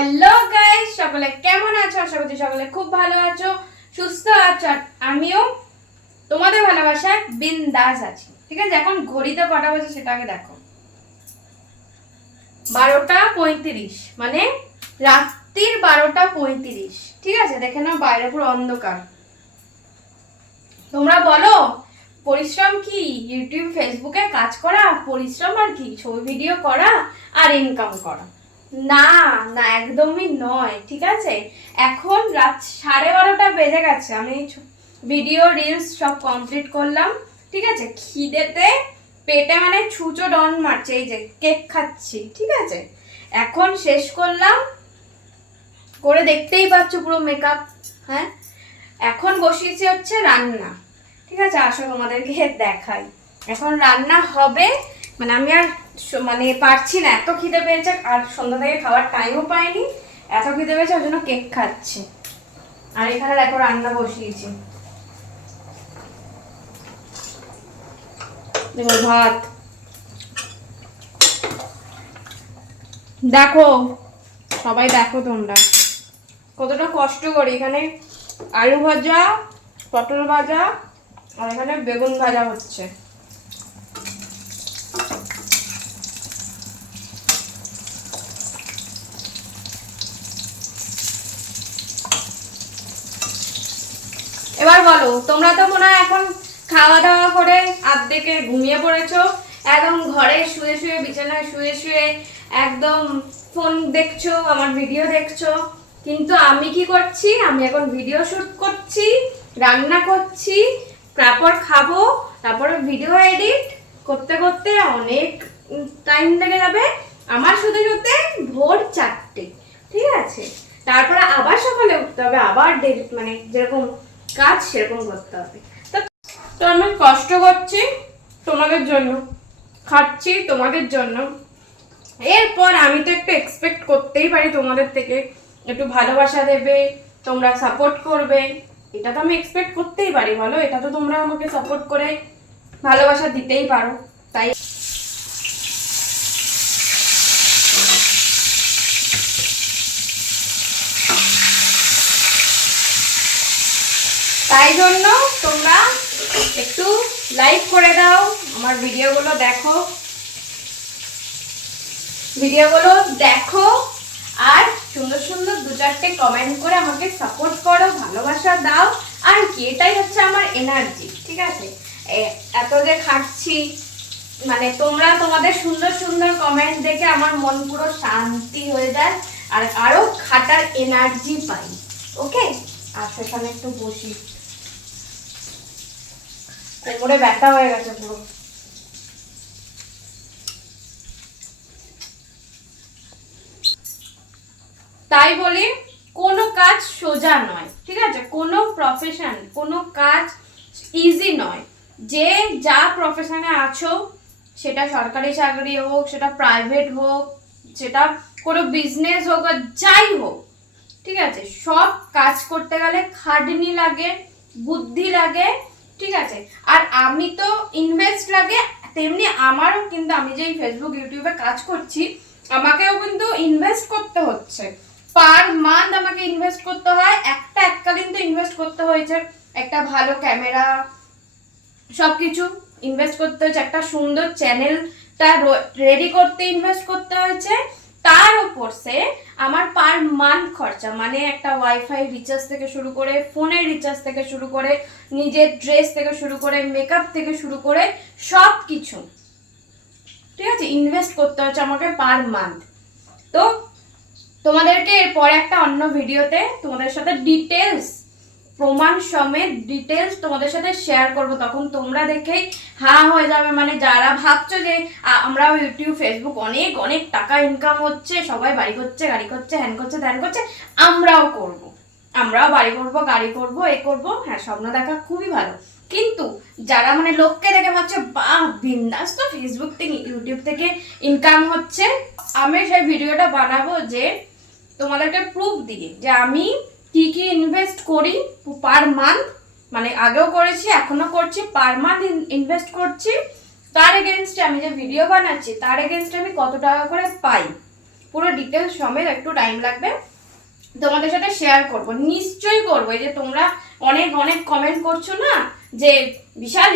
Hello guys, সকলে কেমন আছো? আশা করছি সকলে খুব ভালো আছো, সুস্থ আছো। আমিও তোমাদের ভালোবাসায় বিন্দাস আছি। ঠিক আছে, এখন ঘড়িতে কটা বাজে সেটা আগে দেখো। 12:35, মানে রাত্রির 12:35। ঠিক আছে, দেখে নাও বাইরে পুরো অন্ধকার। তোমরা বলো পরিশ্রম কি? ইউটিউব ফেসবুকে কাজ করা পরিশ্রম আর কি? ছবি ভিডিও করা আর ইনকাম করা? না না, একদমই নয়। ঠিক আছে, এখন রাত 12:30 বেজে গেছে। আমি ভিডিও রিলস সব কমপ্লিট করলাম। ঠিক আছে, খিদেতে পেটে মানে ছুঁচো ডন মারছে। এই যে কেক খাচ্ছি। ঠিক আছে, এখন শেষ করলাম করে, দেখতেই পাচ্ছ পুরো মেকআপ। হ্যাঁ, এখন বসিয়েছি হচ্ছে রান্না। ঠিক আছে, আসো তোমাদেরকে দেখাই। এখন রান্না হবে, মানে আমি আর মানে পারছি না, এত খিদে পেয়েছে। আর সন্ধ্যা থেকে খাওয়ার টাইমও পাইনি, এত খিদে পেয়েছে, ওই জন্য কেক খাচ্ছি। আর এখানে দেখো রান্না বসিয়েছি, দেখো ভাত। দেখো সবাই, দেখো তোমরা কতটা কষ্ট করি। এখানে আলু ভাজা, পটল ভাজা, আর এখানে বেগুন ভাজা হচ্ছে। এবার বলো, তোমরা তো মনে হয় এখন খাওয়া দাওয়া করে আর্ধেকে ঘুমিয়ে পড়েছো, একদম ঘরে শুয়ে শুয়ে, বিছানায় শুয়ে শুয়ে একদম ফোন দেখছো, আমার ভিডিও দেখছো। কিন্তু আমি কি করছি? আমি এখন ভিডিও শুট করছি, রান্না করছি, তারপর খাবো, তারপরে ভিডিও এডিট করতে করতে অনেক টাইম লেগে যাবে আমার। শুতে শুতে ভোর 4টে। ঠিক আছে, তারপরে আবার সকালে উঠতে হবে, আবার মানে যেরকম কাজ সেরকম করতে হবে। তো আমি কষ্ট করছি তোমাদের জন্য, খাচ্ছি তোমাদের জন্য। এরপর আমি তো একটু এক্সপেক্ট করতেই পারি তোমাদের থেকে, একটু ভালোবাসা দেবে, তোমরা সাপোর্ট করবে। এটা তো আমি এক্সপেক্ট করতেই পারি, বলো? এটা তো তোমরা আমাকে সাপোর্ট করে ভালোবাসা দিতেই পারো। তাই তাই জন্য তোমরা একটু লাইক করে দাও, আমার ভিডিওগুলো দেখো, আর সুন্দর সুন্দর 2-4টে কমেন্ট করে আমাকে সাপোর্ট করো, ভালোবাসা দাও। আর কি, এটাই হচ্ছে আমার এনার্জি। ঠিক আছে, এত যে খাচ্ছি, মানে তোমরা তোমাদের সুন্দর সুন্দর কমেন্ট দেখে আমার মন পুরো শান্তি হয়ে যায়, আর আরো খাটার এনার্জি পাই। ওকে, আর সেখানে একটু বসি, কোমরে ব্যথা হয়ে গেছে পুরো। তাই বলি কোনো কাজ সোজা নয়। ঠিক আছে, কোনো প্রফেশন, কোনো কাজ ইজি নয়। যে যা প্রফেশনে আছো, সেটা সরকারি চাকরি হোক, সেটা প্রাইভেট হোক, সেটা কোনো বিজনেস হোক, আর যাই হোক, ঠিক আছে, সব কাজ করতে গেলে খাটনি লাগে, বুদ্ধি লাগে। ঠিক আছে, আর আমি তো ইনভেস্ট লাগে, তেমনি আমারও কিন্তু, আমি যে ফেসবুক ইউটিউবে কাজ করছি, আমাকেও কিন্তু ইনভেস্ট করতে হচ্ছে। পার মান্থ আমাকে ইনভেস্ট করতে হয়। এককালীন তো ইনভেস্ট করতে হয়েছে, একটা ভালো ক্যামেরা, সবকিছু ইনভেস্ট করতে হয়েছে, একটা সুন্দর চ্যানেলটা রেডি করতে ইনভেস্ট করতে হয়েছে। তার উপর সে আমার পার মান্থ খরচা, মানে একটা ওয়াইফাই রিচার্জ থেকে শুরু করে, ফোনের রিচার্জ থেকে শুরু করে, নিজের ড্রেস থেকে শুরু করে, মেকআপ থেকে শুরু করে সব কিছু, ঠিক আছে, ইনভেস্ট করতে হচ্ছে আমাকে পার মান্থ। তো তোমাদেরকে এরপর একটা অন্য ভিডিওতে তোমাদের সাথে ডিটেলস, প্রমাণ সমেত ডিটেলস তোমাদের সাথে শেয়ার করব। তখন তোমরা দেখেই হ্যাঁ হয়ে যাবে, মানে যারা ভাবছো যে আমরাও ইউটিউব ফেসবুক অনেক অনেক টাকা ইনকাম হচ্ছে, সবাই বাড়ি করছে, গাড়ি করছে, হ্যান করছে, ত্যান করছে, আমরাও করব, আমরাও বাড়ি করব, গাড়ি করব, এ করব। হ্যাঁ, স্বপ্ন দেখা খুবই ভালো, কিন্তু যারা মানে লোককে দেখে ভাবছে বাহ বিন্দাস, তো ফেসবুক থেকে ইউটিউব থেকে ইনকাম হচ্ছে, আমি সেই ভিডিওটা বানাবো যে তোমাদেরকে প্রুফ দিয়ে যে আমি কি কি ইনভেস্ট করি পার মান্থ, মানে আগেও করেছি, এখনো করছি, পার মান্থ ইনভেস্ট করছি। তার এগেনস্টে আমি যে ভিডিও বানাচ্ছি, তার এগেনস্টে আমি কত টাকা করে পাই। পুরো ডিটেলস সমেত একটু টাইম লাগবে, তোমাদের সাথে শেয়ার করব, নিশ্চয়ই করবো। এই যে তোমরা অনেক অনেক কমেন্ট করছো না যে বিশাল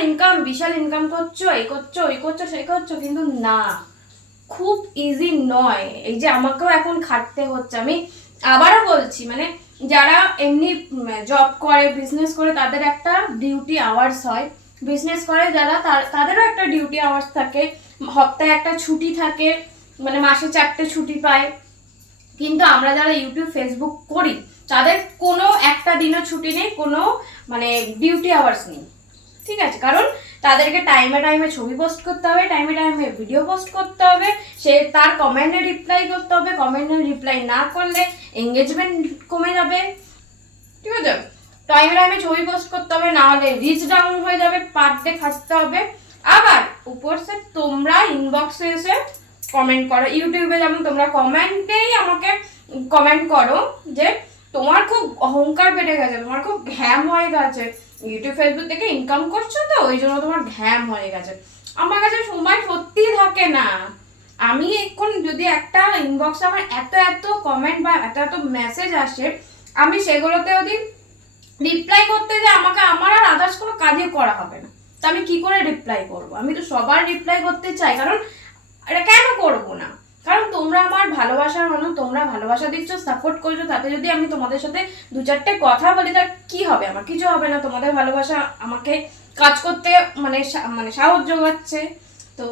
ইনকাম করছো, এই করছো ওই করছো সেই করছো, কিন্তু না, খুব ইজি নয়। এই যে আমাকেও এখন খাটতে হচ্ছে, আমি আবারও বলছি, মানে যারা এমনি জব করে বিজনেস করে তাদের একটা ডিউটি আওয়ার্স হয়, বিজনেস করে যারা তাদেরও একটা ডিউটি আওয়ার্স থাকে, সপ্তাহে একটা ছুটি থাকে, মানে মাসে 4টে ছুটি পায়। কিন্তু আমরা যারা ইউটিউব ফেসবুক করি তাদের কোনো একটা দিনও ছুটি নেই, কোনো মানে ডিউটি আওয়ার্স নেই, ঠিক আছে? কারণ তাদেরকে টাইমে টাইমে ছবি পোস্ট করতে হবে, টাইমে টাইমে ভিডিও পোস্ট করতে হবে, সে তার কমেন্টে রিপ্লাই করতে হবে, কমেন্টে রিপ্লাই না করলে এঙ্গেজমেন্ট কমে যাবে, ঠিক আছে? টাইমে টাইমে ছবি পোস্ট করতে হবে, না হলে রিচ ডাউন হয়ে যাবে, পার ডে খাটতে হবে। আবার উপর সে তোমরা ইনবক্সে এসে কমেন্ট করো, ইউটিউবে যেমন তোমরা কমেন্টেই আমাকে কমেন্ট করো যে তোমার খুব অহংকার বেড়ে গেছে, তোমার খুব ঘ্যাম হয়ে গেছে, ইউটিউব ফেসবুক থেকে ইনকাম করছো তো ওই জন্য তোমার ঘ্যাম হয়ে গেছে। আমার কাছে সময় সত্যিই থাকে না। আমি এখন যদি একটা ইনবক্সে আমার এত এত কমেন্ট বা এত এত মেসেজ আসে, আমি সেগুলোতে যদি রিপ্লাই করতে যে আমাকে আমার আর আদার্স কোনো কাজই করা হবে না, তো আমি কি করে রিপ্লাই করব? আমি তো সবার রিপ্লাই করতে চাই, কারণ এটা কেন করবো না? কারণ তোমরা আমার ভালোবাসার মানুষ, তোমরা ভালোবাসা দিচ্ছ, সাপোর্ট করছো, তাতে যদি আমি তোমাদের সাথে 2-4টে কথা বলি তার কি হবে? আমার কিছু হবে না। তোমাদের ভালোবাসা আমাকে কাজ করতে মানে মানে সাহায্য করছে। তো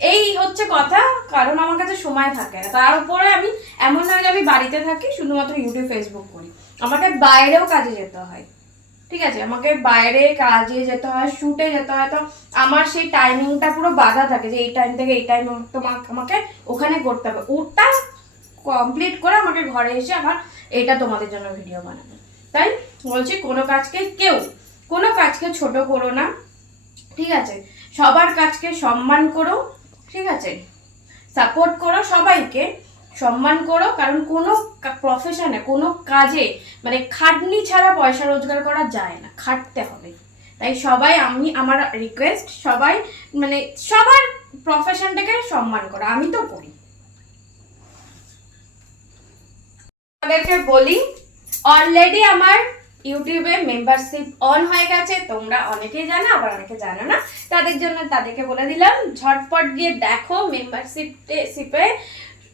এই হচ্ছে কথা, কারণ আমার কাছে সময় থাকে না। তার উপরে আমি এমন নয় যে আমি বাড়িতে থাকি শুধুমাত্র ইউটিউব ফেসবুক করি, আমাকে বাইরেও কাজে যেতে হয়, ঠিক আছে? আমাকে বাইরে কাজে যেতে হয়, শুটে যেতে হয়, তো আমার সেই টাইমিংটা পুরো বাধা থাকে যে এই টাইম থেকে এই টাইম আমাকে ওখানে করতে হবে। ওটা কমপ্লিট করে আমাকে ঘরে এসে আমার এটা তোমাদের জন্য ভিডিও বানাবে। তাই বলছি, কোনো কাজকে ছোট করো না, ঠিক আছে? সবার কাজকে সম্মান করো, ঠিক আছে? সাপোর্ট করো, সবাইকে সম্মান করো, কারণ কোনো প্রফেশনে কোনো কাজে মানে খাটনি ছাড়া পয়সা রোজগার করা যায় না, খাটতে হবে। তাই সবাই, আমার রিকোয়েস্ট, সবাই মানে সবার প্রফেশনটাকে সম্মান করো, আমি তো করি। তাদেরকে বলি, অলরেডি আমার ইউটিউবে মেম্বারশিপ অন হয়ে গেছে, তোমরা অনেকেই জানো, আবার অনেকে জানো না, তাদের জন্য তাদেরকে বলে দিলাম, ঝটপট গিয়ে দেখো মেম্বারশিপে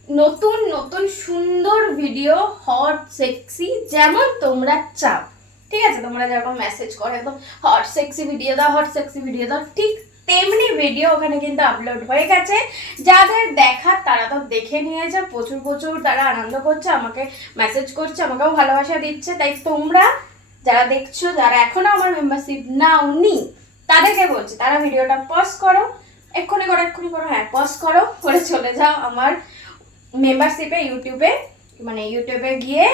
নতুন নতুন সুন্দর ভিডিও, হট সেক্সি, যেমন তোমরা চাও, ঠিক আছে? তোমরা যখন মেসেজ করে একদম হট সেক্সি ভিডিও দাও, ঠিক তেমনি ভিডিও ওখানে কিন্তু আপলোড হয়ে গেছে। যাদের দেখার তারা তো দেখে নিয়েছে, প্রচুর তারা আনন্দ করছে, আমাকে মেসেজ করছে, আমাকেও ভালোবাসা দিচ্ছে। তাই তোমরা যারা দেখছো, যারা এখনো আমার মেম্বারশিপ নাওনি, তাদেরকে বলছি, তারা ভিডিওটা পজ করো, এক্ষুনি করো, হ্যাঁ পজ করে চলে যাও আমার মেম্বারশিপে, ইউটিউবে গিয়ে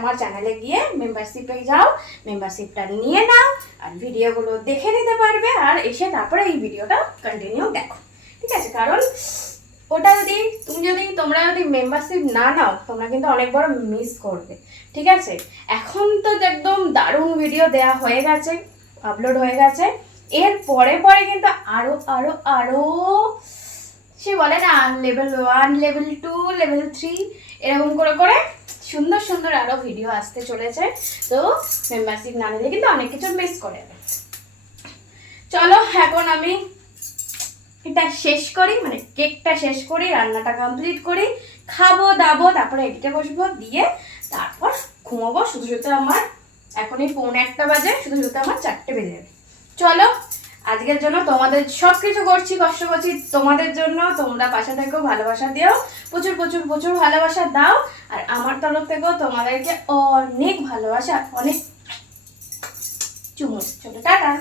আমার চ্যানেলে গিয়ে মেম্বারশিপে যাও, মেম্বারশিপটা নিয়ে নাও, আর ভিডিওগুলো দেখে নিতে পারবে, আর এসে তারপরে এই ভিডিওটা কন্টিনিউ দেখো, ঠিক আছে? কারণ ওটা তোমরা যদি মেম্বারশিপ না নাও, তোমরা কিন্তু অনেক বড় মিস করবে, ঠিক আছে? এখন তো একদম দারুণ ভিডিও দেয়া হয়ে গেছে, আপলোড হয়ে গেছে, এর পরে কিন্তু আরো সে বলে না লেভেল 1, লেভেল 2, লেভেল 3 এরকম করে সুন্দর আরো ভিডিও আসতে চলেছে। তো মেম্বারশিপ না নিলে কিন্তু অনেক কিছু মিস করে যাবে। চলো এখন আমি এটা শেষ করি, মানে কেকটা শেষ করি, রান্নাটা কমপ্লিট করি, খাবো দাবো, তারপরে এডিটে বসবো, দিয়ে তারপর ঘুমাবো। শুধু আমার এখনই 1:45 বাজে, শুধু আমার 4টে বেজে যাবে। চলো, আজকের জন্য তোমাদের সবকিছু করছি, কষ্ট করছি তোমাদের জন্য। তোমরা পাশে থেকেও ভালোবাসা দিও, প্রচুর ভালোবাসা দাও, আর আমার তরফ থেকেও তোমাদেরকে অনেক ভালোবাসা, অনেক চুমু। চলো, টাটা।